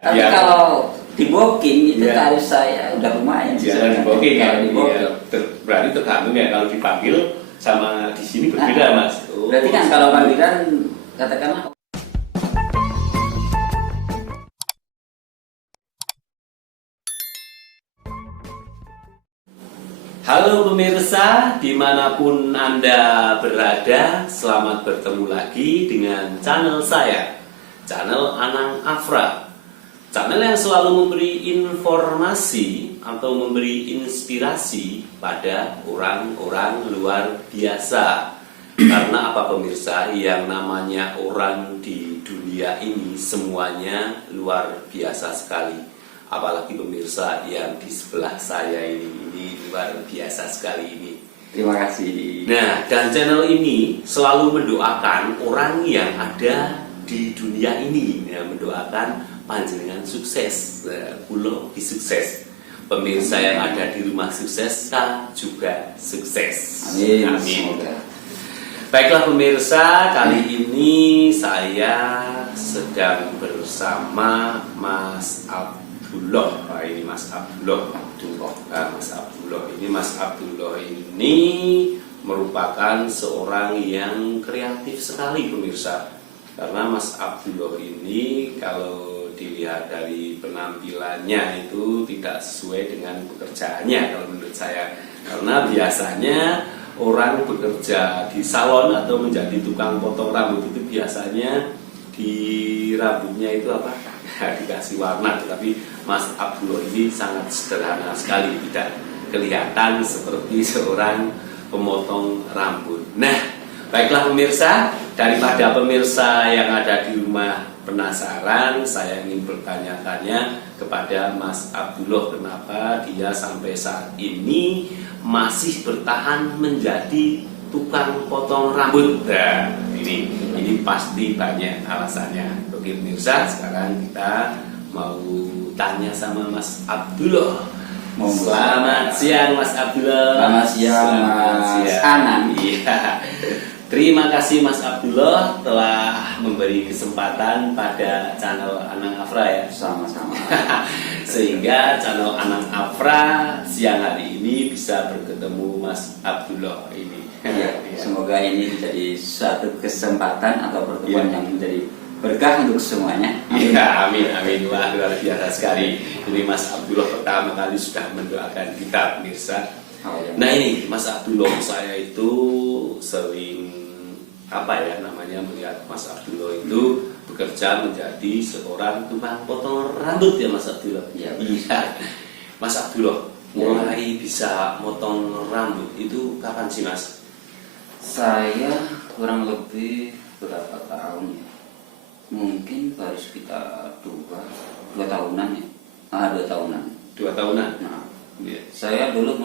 Tapi Ya. kalau di booking itu Ya. tarif saya udah lumayan sih. Kalau di booking ya, Kalau di booking. berarti tergantung ya kalau dipanggil sama di sini berbeda mas. Berarti kan kalau panggilan katakanlah. Halo pemirsa, dimanapun Anda berada, selamat bertemu lagi dengan channel saya, channel Anang Afra. Channel yang selalu memberi informasi atau memberi inspirasi pada orang-orang luar biasa. Karena apa pemirsa, yang namanya orang di dunia ini semuanya luar biasa sekali. Apalagi pemirsa yang di sebelah saya ini luar biasa sekali ini. Terima kasih. Nah, dan channel ini selalu mendoakan orang yang ada di dunia ini, ya, mendoakan panjenengan sukses, pulau sukses. Pemirsa yang ada di rumah sukses, kita juga sukses. Amin. Amin. Semoga. Baiklah pemirsa, kali ini saya sedang bersama Mas Abdullah. Wah, ini Mas Abdullah. Mas Abdullah ini merupakan seorang yang kreatif sekali pemirsa. Karena Mas Abdullah ini kalau dilihat dari penampilannya itu tidak sesuai dengan pekerjaannya kalau menurut saya. Karena biasanya orang bekerja di salon atau menjadi tukang potong rambut itu biasanya di rambutnya itu apa? Dikasih warna, tapi Mas Abdullah ini sangat sederhana sekali, tidak kelihatan seperti seorang pemotong rambut. Nah, baiklah pemirsa, daripada pemirsa yang ada di rumah penasaran, saya ingin bertanya-tanya kepada Mas Abdullah kenapa dia sampai saat ini masih bertahan menjadi tukang potong rambut. Nah, ini pasti banyak alasannya. Oke pemirsa, sekarang kita mau tanya sama Mas Abdullah. Selamat siang Mas Abdullah. Selamat siang Mas Anang. Iya. Terima kasih Mas Abdullah telah memberi kesempatan pada channel Anang Afra ya. Sama-sama. Sehingga channel Anang Afra siang hari ini bisa bertemu Mas Abdullah ini. Ya, semoga ini menjadi suatu kesempatan atau pertemuan yang menjadi berkah untuk semuanya. Iya, amin. Wah, luar biasa sekali. Ini Mas Abdullah pertama kali sudah mendoakan kita pemirsa. Oh, ya. Nah ini Mas Abdullah, saya itu sering melihat Mas Abdullah itu bekerja menjadi seorang tukang potong rambut ya Mas Abdullah. Iya. Mas Abdullah mulai bisa motong rambut itu kapan sih Mas? Saya kurang lebih berapa tahun ya? Mungkin baru sekitar dua tahunan ya. 2 tahunan. 2 tahunan. Nah, Ya. saya dulu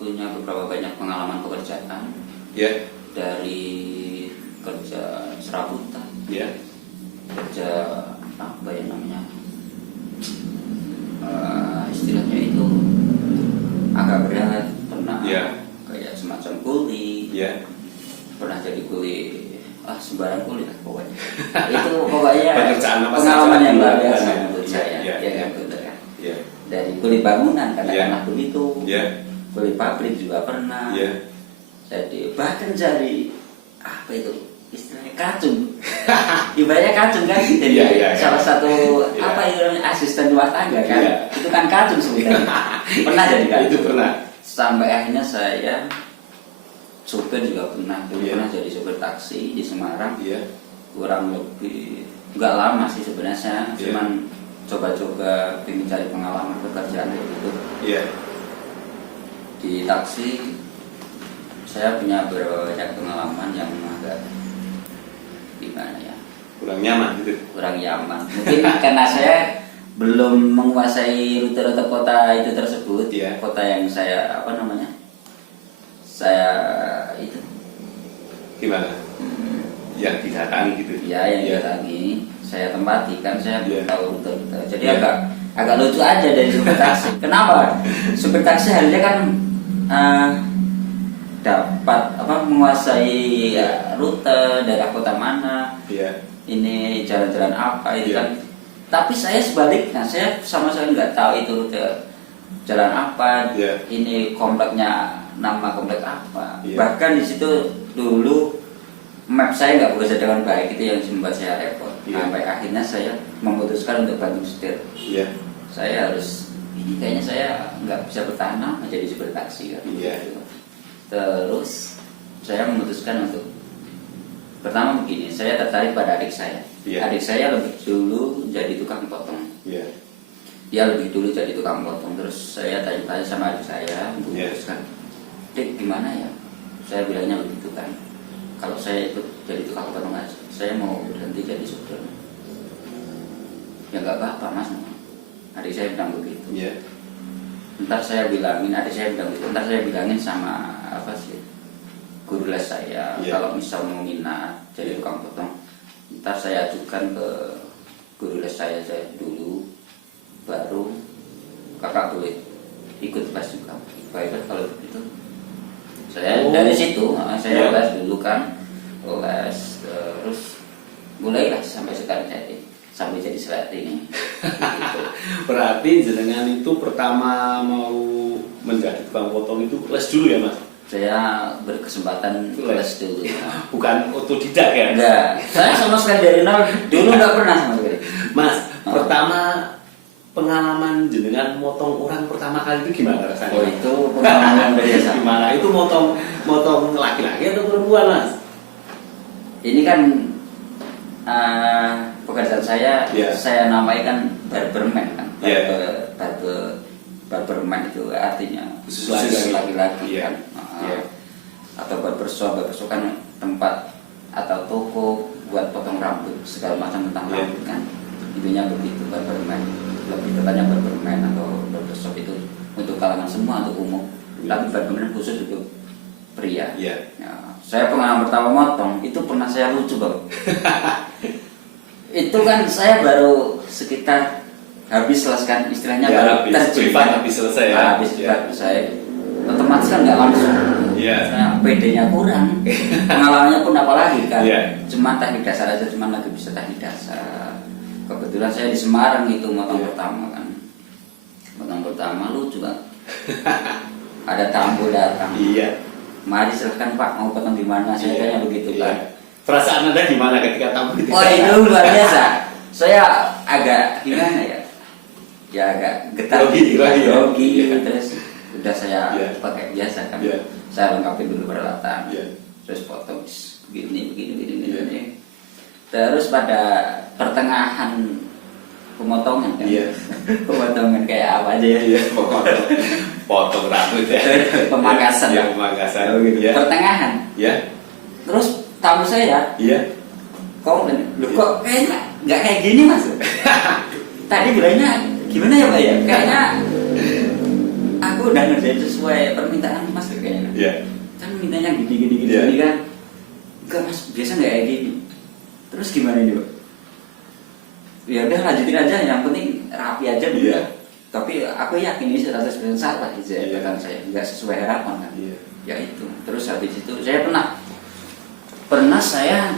punya beberapa banyak pengalaman pekerjaan. Ya. Dari kerja serabutan, Ya. kerja apa ya namanya, istilahnya itu agak berat, pernah Ya. kayak semacam kuli, Ya. pernah jadi kuli, sembarang kuli lah pokoknya. Itu pokoknya Pekerjaan apa pengalaman saja yang luar dilakukan biasa ya? menurut Ya, saya. ya, Ya, ya. betul ya. Ya. Dari kuli bangunan, katakanlah begitu, Ya. kuli pabrik juga pernah. Ya. Jadi bahkan jadi apa itu istilahnya kacung, ibaratnya kacung kan, jadi Iya, salah satu Iya. apa itu namanya, asisten rumah tangga kan, Iya. itu kan kacung sebenarnya. Pernah jadi kacung. Itu pernah. Sampai akhirnya saya supir juga pernah, dulu Iya. pernah jadi supir taksi di Semarang. Iya. Kurang lebih nggak lama sih sebenarnya, saya Iya. cuman coba-coba ingin cari pengalaman pekerjaan kayak gitu. Iya. Di taksi saya punya beberapa banyak pengalaman yang agak gimana ya, Kurang nyaman gitu. kurang nyaman. Mungkin karena saya belum menguasai rute-rute kota itu tersebut. Iya. Kota yang saya saya itu Gimana? Yang didatangi gitu. ya yang Iya. didatangi, saya tempati kan, saya belum Iya. tahu rute-rute. Jadi Iya. agak lucu aja dari supir taksi. Kenapa? Supir taksi harusnya kan dapat menguasai rute daerah kota mana, Iya. ini jalan-jalan apa itu Iya. kan. Tapi saya sebaliknya, saya sama sekali nggak tahu itu jalan apa, Iya. ini kompleknya nama komplek apa. Iya. Bahkan di situ dulu map saya nggak bekerja dengan baik, itu yang membuat saya repot. Iya. Sampai akhirnya saya memutuskan untuk bantu setir. Iya. Saya harus, ini kayaknya saya nggak bisa bertahan lama jadi supir taksi kan. Iya. Terus saya memutuskan untuk, pertama begini, saya tertarik pada adik saya. Iya. Adik saya lebih dulu jadi tukang potong. Iya. Dia lebih dulu jadi tukang potong. Terus saya tanya-tanya sama adik saya, memutuskan, Dik gimana ya? Saya bilangnya begitu kan. Kalau saya ikut jadi tukang potong aja, saya mau berhenti jadi supir. Ya nggak apa-apa mas. Adik saya bilang begitu. Iya. Ntar saya bilangin, adik saya bilang begitu. Ntar saya bilangin sama apa sih, guru les saya. Iya. Kalau misal mau minat jadi tukang potong, ntar saya ajukan ke guru les saya dulu, baru kakak boleh ikut les juga. Baik kalau begitu. Saya dari situ, saya Iya. les dulu kan, les terus mulailah sampai sekarang sampai jadi seperti ini. Gitu. Berarti jenengan itu pertama mau menjadi tukang potong itu les dulu ya mas? Saya berkesempatan les dulu. Bukan otodidak ya? Enggak, saya sama sekali dari nol dulu nggak pernah sama sekali. Mas, pertama pengalaman jenengan motong orang pertama kali itu gimana rasanya? Oh itu pengalaman biasa. Gimana? Itu motong laki-laki atau perempuan mas? Ini kan pekerjaan saya, Iya. saya namaikan barberman kan. Iya. Barberman itu artinya Khusus laki-laki Iya. kan. Iya. Atau barbershop kan tempat atau toko buat potong rambut segala macam tentang Iya. rambut kan. Intinya begitu barberman. Lebih tepatnya barberman atau barbershop itu untuk kalangan semua, untuk umum. Iya. Tapi barberman khusus untuk pria. Iya. Ya, saya pengalaman pertama motong itu pernah saya lucu bang. Itu kan saya baru sekitar habis selesai istilahnya Ya, baru habis terjun. privat habis selesai ya. Habis Ya. privat selesai. Otomatis kan nggak langsung. Iya. Nah, PD-nya kurang, pengalamannya pun apalagi kan. Iya. Cuma teknik dasar aja, cuma lagi bisa teknik dasar. Kebetulan saya di Semarang gitu motong Iya. pertama kan. Motong pertama lucu bang. Ada tamu datang. Iya. Mari silahkan Pak, mau potong di mana? Saya tanya begitu Iya. kan. Perasaan anda gimana ketika tamu itu? Wah itu luar biasa. Saya agak gimana ya? Ya agak getar, Grogi ya? grogi. Iya. Terus udah saya Iya. pakai biasa kan. Iya. Saya lengkapi dulu peralatan. Iya. Terus potong begini. Iya. Terus pada pertengahan pemotongan kan. Iya. Pemotongan kayak apa aja ya? Iya. Potong rambut ya. Pemangkasan. Ya, pemangkasan. Oh, gitu. Ya. Pertengahan. Ya. Terus tamu saya Iya. komplain, loh kok kayaknya nggak kayak gini mas? Tadi bilangnya gimana ya pak ya? Kayaknya aku udah ngerjain sesuai permintaan mas kayaknya. Iya. Kan mintanya gini Iya. kan? Enggak mas, biasa nggak kayak gini. Terus gimana ini pak? Ya udah lanjutin aja, yang penting rapi aja dulu. Iya. Tapi aku yakin ini 100% salah Iya. kan saya nggak sesuai harapan kan. Iya. Ya itu. Terus habis itu saya pernah saya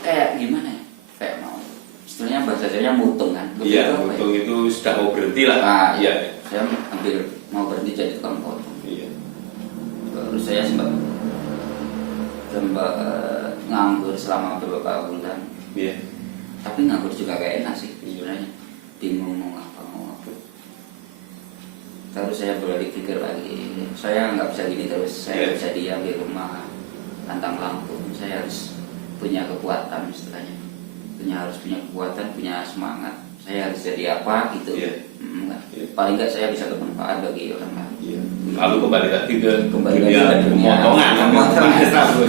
kayak gimana ya? Kayak mau istilahnya bahasa Jawanya mutung kan. Iya. Begitu apa ya? Untung itu sudah mau berhenti lah. Nah, Iya. saya hampir mau berhenti jadi tukang potong. Iya. Terus saya sempat nganggur selama beberapa bulan. Iya. Tapi nganggur juga gak enak sih sebenarnya. Bingung mau apa. Terus saya balik pikir lagi, saya nggak bisa gini terus. Saya nggak bisa diam di rumah pantang lampu. Saya harus punya kekuatan istilahnya. Harus punya kekuatan, punya semangat. Saya harus jadi apa gitu. Iya. Iya. Paling nggak saya bisa bermanfaat bagi orang lain. Iya. Lalu kembali lagi ke Kembali lagi ke dunia pemotongan.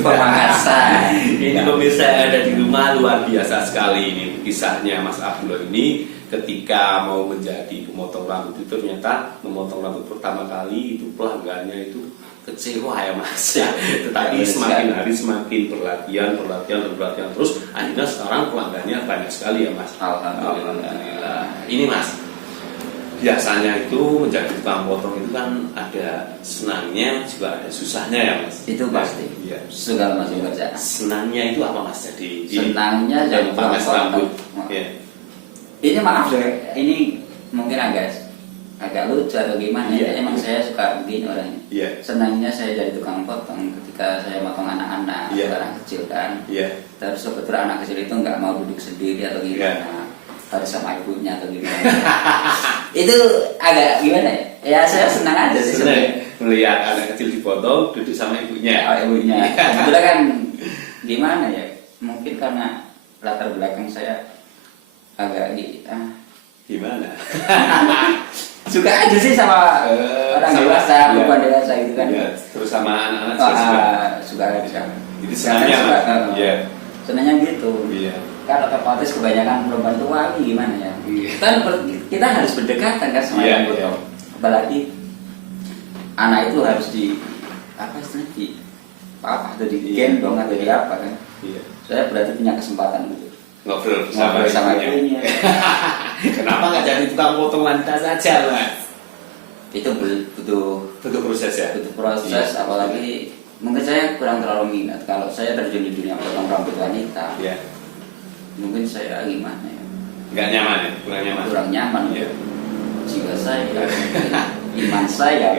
pemangkasan. Ini pemirsa yang ada di rumah luar biasa sekali ini kisahnya Mas Abdullah ini ketika mau menjadi pemotong rambut itu ternyata memotong rambut pertama kali itu pelanggannya itu kecewa ya Mas ya. Tetapi semakin hari semakin berlatihan terus akhirnya sekarang pelanggannya banyak sekali ya Mas. Alhamdulillah. Ini Mas, biasanya itu menjadi tukang potong itu kan ada senangnya juga ada susahnya ya Mas. Itu pasti. Iya. Segala macam kerjaan. Senangnya itu apa Mas? Jadi Senangnya jadi pangkas tukang rambut. potong. Ya. Ini maaf deh, ini mungkin agak lucu atau gimana ya. Emang saya suka begini orangnya. Iya. Senangnya saya jadi tukang potong ketika saya potong anak-anak, anak kecil kan. Iya. Terus kebetulan anak kecil itu nggak mau duduk sendiri atau gimana, harus sama ibunya atau gimana. Itu agak gimana ya? Ya saya senang aja sih. Senang melihat anak kecil dipotong duduk sama ibunya. Ibunya. Kebetulan kan gimana ya? Mungkin karena latar belakang saya agak gimana? Suka aja sih sama orang dewasa, perempuan dewasa gitu kan. Ya, terus sama anak-anak juga suka aja. Jadi senangnya senangnya gitu. Iya. Kan otomatis kebanyakan perempuan itu wangi gimana ya. Kan kita harus berdekatan kan sama yang potong. Apalagi anak itu harus di apa istilahnya atau digendong atau di apa kan. Iya. Saya berarti punya kesempatan gitu. Ngobrol sama ibunya. Kenapa nggak jadi tukang potong wanita saja, Mas? Itu butuh proses ya. Butuh proses, apalagi mungkin saya kurang terlalu minat. Kalau saya terjun di dunia potong rambut wanita, mungkin saya gimana ya? Nggak nyaman ya, kurang nyaman. Ya. Jiwa saya, iman saya.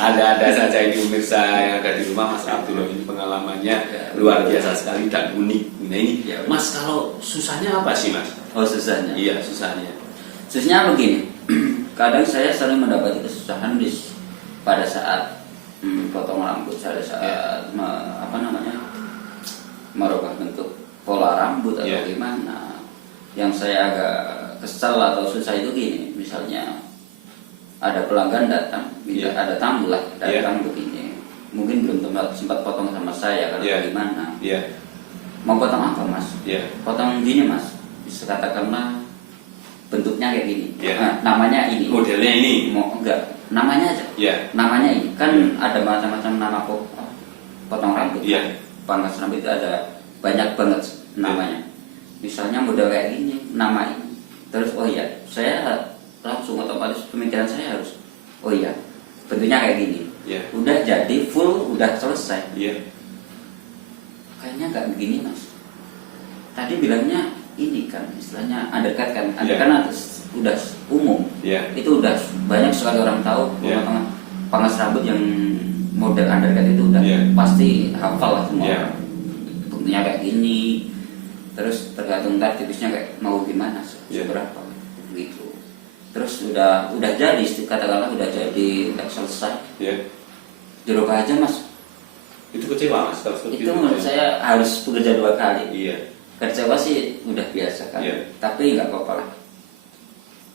Ada saja ini pemirsa yang ada di rumah. Mas Abdullah ini pengalamannya luar biasa sekali dan unik. Nah ini, Mas, kalau susahnya apa sih, Mas? Oh, susahnya? Iya, susahnya. Susahnya begini. Kadang saya sering mendapati kesusahan pada saat potong rambut, pada saat merubah bentuk pola rambut atau gimana. Yang saya agak kesal atau susah itu gini, misalnya ada pelanggan datang, ada tamu lah datang begini, mungkin belum sempat potong sama saya kalau gimana. Mau potong apa, Mas? Potong gini, Mas. Bisa katakanlah bentuknya kayak gini. Nah, namanya ini. Modelnya ini. Enggak, namanya aja. Namanya ini. Kan ada macam-macam nama potong rambut. Pangkas rambut itu ada banyak banget namanya. Misalnya model kayak gini, nama ini. Terus saya langsung otomatis pemikiran saya harus bentuknya kayak gini. Udah jadi full, udah selesai. Kayaknya nggak begini, Mas. Tadi bilangnya ini kan istilahnya undercut kan. Undercut udah umum. Itu udah banyak sekali orang tahu pemotongan pangkas rambut yang model undercut itu udah pasti hafal lah semua. Bentuknya kayak gini. Terus tergantung ntar tipisnya kayak mau gimana seberapa gitu. Terus udah jadi, katakanlah udah jadi, udah selesai. Dirubah aja, Mas. Itu kecewa, Mas, kalau seperti itu menurut saya harus bekerja 2 kali. Kecewa sih udah biasa kan. Tapi nggak apa-apa lah.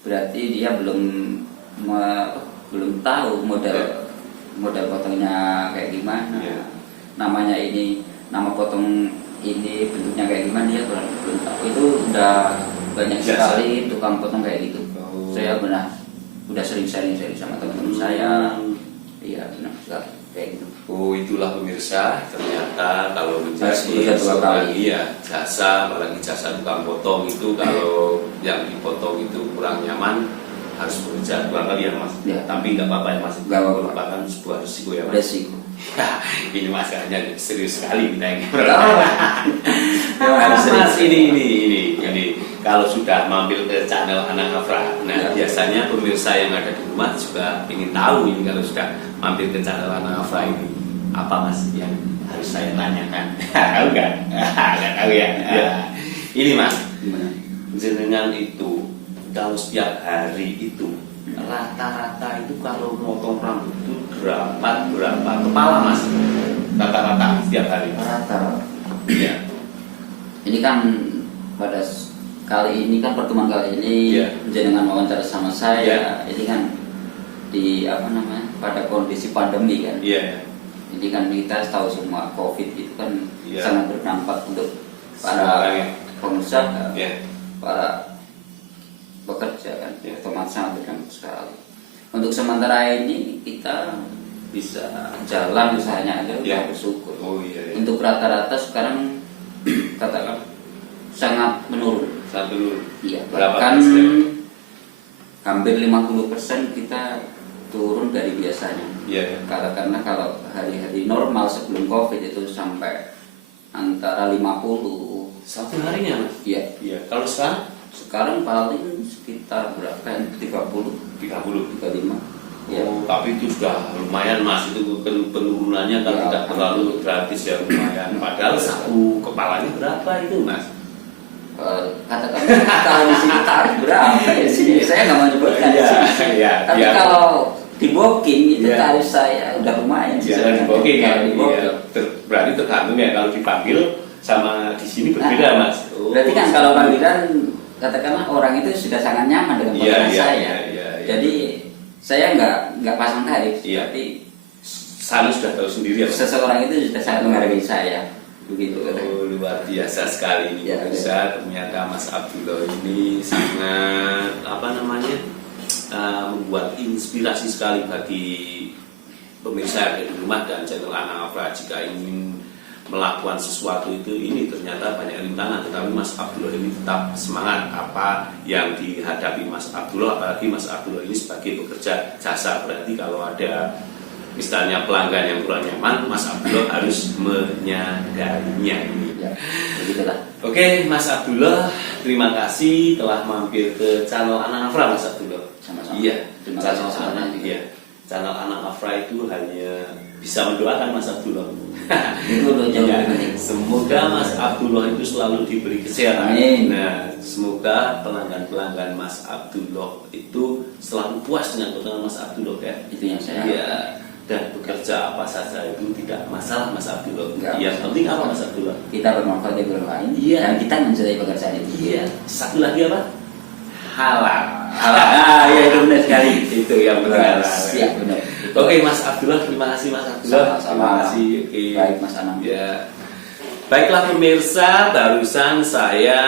Berarti dia belum tahu model potongnya kayak gimana. Namanya ini, nama potong ini bentuknya kayak gimana dia belum tahu. Itu udah banyak sekali tukang potong kayak gitu. Saya udah sering sharing sama teman-teman saya. Iya, benar sekali kayak gitu. Oh, itulah pemirsa, ternyata kalau menjadi seorang jasa, apalagi jasa tukang potong itu kalau yang dipotong itu kurang nyaman harus bekerja 2 kali ya, Mas. Tapi nggak apa-apa ya, Mas. Itu merupakan sebuah risiko ya, Mas. Risiko. Ini masalahnya serius sekali kita ini. Mas, ini kalau sudah mampir ke channel Anak Afra. Nah, biasanya pemirsa yang ada di rumah juga ingin tahu ini kalau sudah mampir ke channel Anak Afra ini apa, Mas, yang harus saya tanyakan? Tahu nggak? Nggak tahu ya. Ini, Mas, jenengan itu kalau setiap hari itu rata-rata itu kalau motong rambut itu berapa kepala, Mas? Rata-rata setiap hari. Rata-rata. Ini kan pada kali ini kan pertemuan kali ini dengan wawancara sama saya. Ini kan di pada kondisi pandemi kan. Ini kan kita tahu semua COVID itu kan sangat berdampak untuk para pengusaha, para bekerja kan, otomatis sangat berdampak sekali. Untuk sementara ini kita bisa jalan usahanya aja udah bersyukur. Untuk rata-rata sekarang katakan sangat menurun. Bahkan hampir 50% kita turun dari biasanya. Karena kalau hari-hari normal sebelum COVID itu sampai antara 50 satu harinya, Mas. Iya. Kalau sekarang Sekarang paling sekitar berapa? 30, 35. Ya. Oh, tapi itu sudah lumayan Mas, itu penurunannya kan Ya, tidak terlalu gratis ya, lumayan. Padahal satu kepalanya berapa itu Mas? Katakan kalau di sini tarif berapa ya sini? Saya nggak mau nyebutkan di Iya, sini. iya, Tapi iya. kalau di booking itu Iya. tarif saya udah lumayan sih. Jalan di booking ya, Kalau di booking. iya. Berarti tergantung ya kalau dipanggil sama di sini berbeda Mas. Oh, Berarti kan kalau panggilan katakanlah orang itu sudah sangat nyaman dengan Iya, panggilan iya, saya. iya, iya. Jadi saya nggak pasang tarif, Iya. tapi sana sudah tahu sendiri ya Mas. seseorang itu sudah sangat menghargai saya. Begitu. Oh, luar biasa sekali ini Ya, pemirsa. Ternyata Mas Abdullah ini sangat membuat inspirasi sekali bagi pemirsa yang ada di rumah dan channel Anak Afra. Jika ingin melakukan sesuatu itu, ini ternyata banyak rintangan, tetapi Mas Abdullah ini tetap semangat. Apa yang dihadapi Mas Abdullah, apalagi Mas Abdullah ini sebagai pekerja jasa, berarti kalau ada misalnya pelanggan yang kurang nyaman, Mas Abdullah harus menyadarinya ini. Ya, begitulah. Oke, Mas Abdullah, terima kasih telah mampir ke channel Anak Afra, Mas Abdullah. Sama-sama. Iya, Terima channel kasih sama-sama. Iya, channel Anak Afra itu hanya bisa mendoakan Mas Abdullah. Itu udah jauh Ya, lebih penting. semoga Mas Abdullah itu selalu diberi kesehatan. Amin. Nah, semoga pelanggan-pelanggan Mas Abdullah itu selalu puas dengan kedatangan Mas Abdullah ya. Itu yang saya Iya. Dan bekerja apa saja itu tidak masalah Mas Abdullah. Enggak. Yang penting apa Mas Abdullah? kita bermanfaat bagi orang lain Iya. dan kita mencintai pekerjaan itu. Iya. Satu lagi apa? Halal. Ah, iya itu benar sekali. Itu yang benar. Siap benar. Oke Mas Abdullah, terima kasih Mas Abdullah. Sama-sama. Terima kasih. Oke. Baik Mas Anam. Ya. Baiklah pemirsa, barusan saya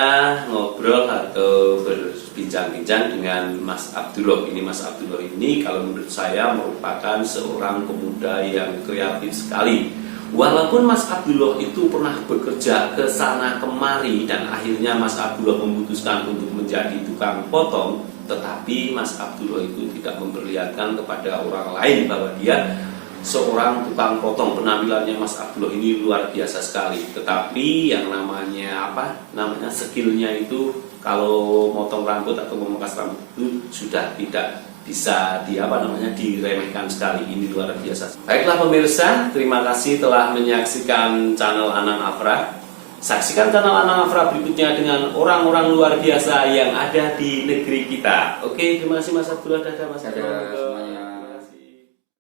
ngobrol atau berbincang-bincang dengan Mas Abdullah. Ini Mas Abdullah ini kalau menurut saya merupakan seorang pemuda yang kreatif sekali. Walaupun Mas Abdullah itu pernah bekerja ke sana kemari dan akhirnya Mas Abdullah memutuskan untuk menjadi tukang potong, tetapi Mas Abdullah itu tidak memperlihatkan kepada orang lain bahwa dia seorang tukang potong. Penampilannya Mas Abdullah ini luar biasa sekali. Tetapi yang namanya skillnya itu kalau motong rambut atau memangkas rambut itu sudah tidak bisa diremehkan sekali. Ini luar biasa. Baiklah pemirsa, terima kasih telah menyaksikan channel Anang Afra. Saksikan channel Anang Afra berikutnya dengan orang-orang luar biasa yang ada di negeri kita. Oke, terima kasih Mas Abdullah. Dadah Mas Abdullah.